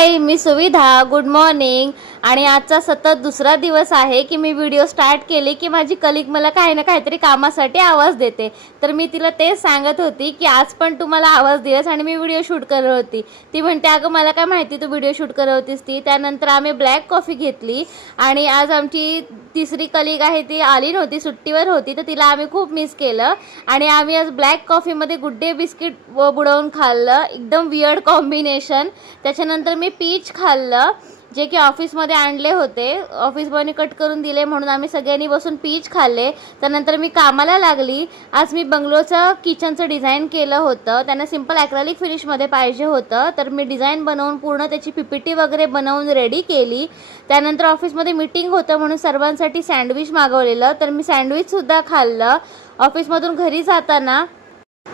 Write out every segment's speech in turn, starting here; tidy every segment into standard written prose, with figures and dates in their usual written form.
हाय, मी सुविधा. Good morning. आणि आजचा सतत दुसरा दिवस आहे की मी व्हिडिओ स्टार्ट केले की माझी कलिग मला काही ना काहीतरी कामासाठी आवाज देते. तर मी तिला तेच सांगत होती की आज पण तू मला आवाज दिलास आणि मी व्हिडिओ शूट करत होती. ती म्हणते अगं मला काय माहिती तू व्हिडिओ शूट करत होतीस ती. त्यानंतर आम्ही ब्लॅक कॉफी घेतली आणि आज आमची तिसरी कलिग आहे ती आली नव्हती, सुट्टीवर होती, तर तिला आम्ही खूप मिस केलं. आणि आम्ही आज ब्लॅक कॉफीमध्ये गुड डे बिस्किट बुडवून खाल्लं. एकदम वियर्ड कॉम्बिनेशन. त्याच्यानंतर मी पीच खाल्लं जे की ऑफिसमध्ये आणले होते. ऑफिस बॉयने कट करून दिले म्हणून आम्ही सगळ्यांनी बसून पीच खाल्ले. त्यानंतर मी कामाला लागली. आज मी बंगलोचं किचनचं डिझाईन केलं होतं. त्यांना सिम्पल ॲक्रेलिक फिनिशमध्ये पाहिजे होतं, तर मी डिझाईन बनवून पूर्ण त्याची PPT वगैरे बनवून रेडी केली. त्यानंतर ऑफिसमध्ये मीटिंग होतं म्हणून सर्वांसाठी सँडविच मागवलेलं, तर मी सँडविचसुद्धा खाल्लं. ऑफिसमधून घरी जाताना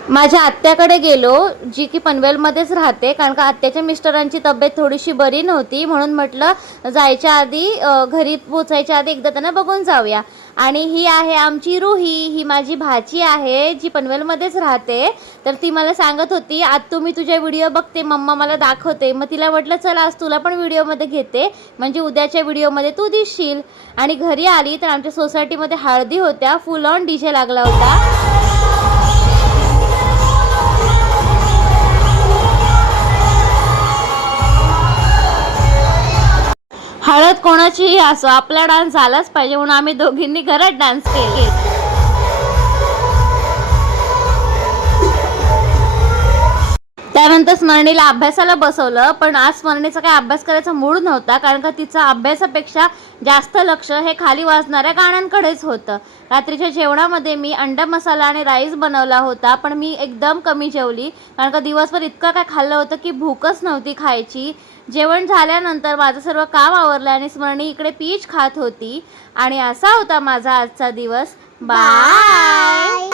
माझ्या आत्याकडे गेलो, जी की पनवेलमध्येच राहते, कारण का आत्याच्या मिस्टरांची तब्येत थोडीशी बरी नव्हती म्हणून म्हटलं जायच्या आधी घरी पोचायच्या आधी एकदा त्यांना बघून जाऊया. आणि ही आहे आमची रुही, ही माझी भाची आहे जी पनवेलमध्येच राहते. तर ती मला सांगत होती आत्तू मी तुझ्या व्हिडिओ बघते, मम्मा मला दाखवते. मग तिला म्हटलं चल आज तुला पण व्हिडिओमध्ये घेते, म्हणजे उद्याच्या व्हिडिओमध्ये तू दिसशील. आणि घरी आली तर आमच्या सोसायटीमध्ये हळदी होत्या, फुल ऑन DJ लागला होता. हळद कोणाचीही असो, आपला डान्स झालाच पाहिजे म्हणून आम्ही दोघींनी घरात डान्स केले. त्यानंतर स्मरणीला अभ्यासाला बसवलं, पण आज स्मरणीचा काही अभ्यास करायचा मूड नव्हता, कारण का तिचं अभ्यासापेक्षा जास्त लक्ष हे खाली वाजणाऱ्या गाण्यांकडेच होतं. रात्रीच्या जेवणामध्ये मी अंडा मसाला आणि राईस बनवला होता, पण मी एकदम कमी जेवली, कारण का दिवसभर इतकं काय खाल्लं होतं की भूकच नव्हती खायची. जेवण झाल्यानंतर माझं सर्व काम आवरलं आणि स्मरणी इकडे पीच खात होती. आणि असा होता माझा आजचा दिवस. बाय.